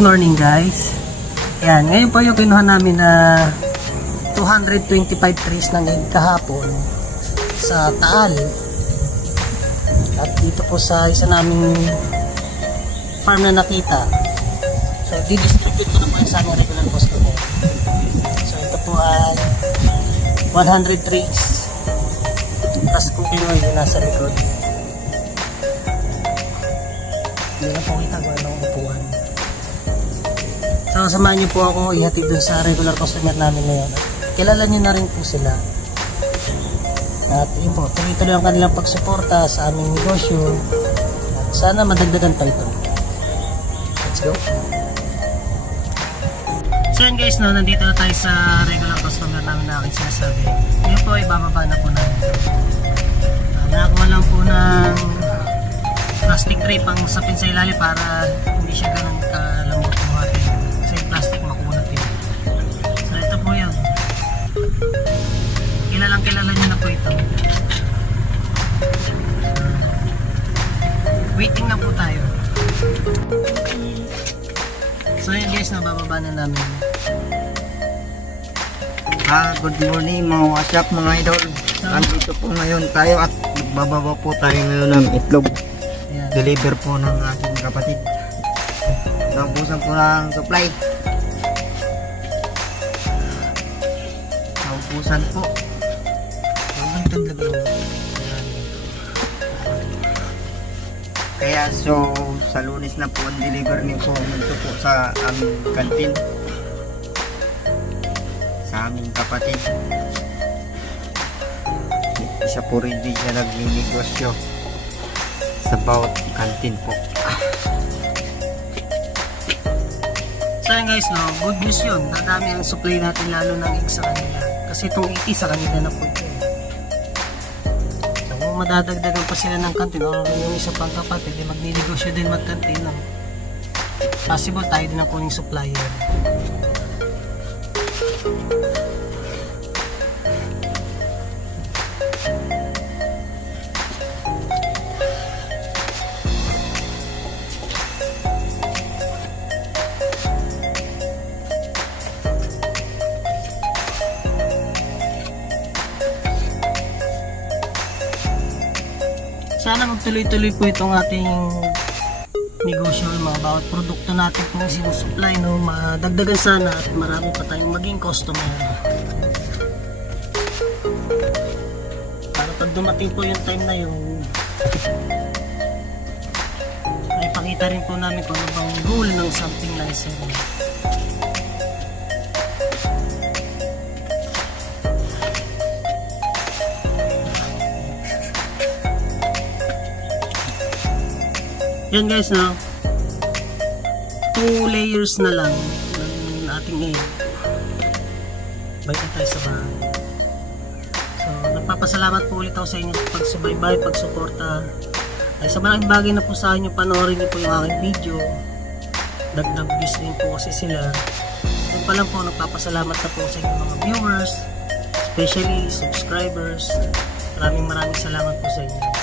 Good morning guys. Yan, ngayon po yung kinuha namin na 225 trees ng egg kahapon sa Taal. At dito po sa isa naming farm na nakita. So, didistribute ko na po sa aming regular customer. So, ito po ay 100 trees. Tapos kung Pinoy yung nasa likod. Hindi na po kita kung anong upuan. So, samahan niyo po ako ihatid dun sa regular customer namin ngayon. Kilala niyo na rin po sila. At yun po, tuloy-tuloy ang kanilang pagsuporta sa aming negosyo. At sana madagdagan pa ito. Let's go! So yun guys, no, nandito na tayo sa regular customer namin na aking sinasabi. Ngayon po, ibababa na po namin. Nakakuha lang po ng plastic tray pang sapin sa ilalim para hindi siya ganun kalambot buhatin. Kasi yung plastic makunat yun. So ito po yun. Kilala nyo na po ito. Waiting na po tayo. So yun guys, nabababa na namin. Good morning mga wasyap, mga idol. Nandito po ngayon tayo at bababa po tayo ngayon ng itlog. Deliver po ng aking kapatid. Naubusan po ng supply. Naubusan po. Kaya so sa Lunes na po ang deliver niyo po dito po sa aming kantin. Sa aming kapatid. Isa po rin din siya nag-negosyo sa bawat kantin po. So yun guys, no, good news yun. Nadami ang supply natin lalo ng egg sa kanila. Kasi itong 80 sa kanila na po ito. So kung madadagdagan pa sila ng kantin o yung isa pang kapatid, magninegosyo din magkantin lang. Possible tayo din ang kuning supplier. Sana magtuloy-tuloy po itong ating negosyo, mga bawat produkto natin kung sinusupply, no, madagdagan sana at marami pa tayong maging customer. Para pag dumating po yung time na yun, ay pakita rin po namin kung ano bang goal ng something license. Yan guys, no, 2 layers na lang ng ating egg. Balik na tayo sa bahay. So nagpapasalamat po ulit ako sa inyo sa pagsubaybay, pagsuporta. Ay sa malaking bagay na po sa inyo, panoorin niyo po yung aking video. Dagdag views din po kasi sila. Doon pa lang po nagpapasalamat na po sa inyo mga viewers, especially subscribers. Maraming salamat po sa inyo.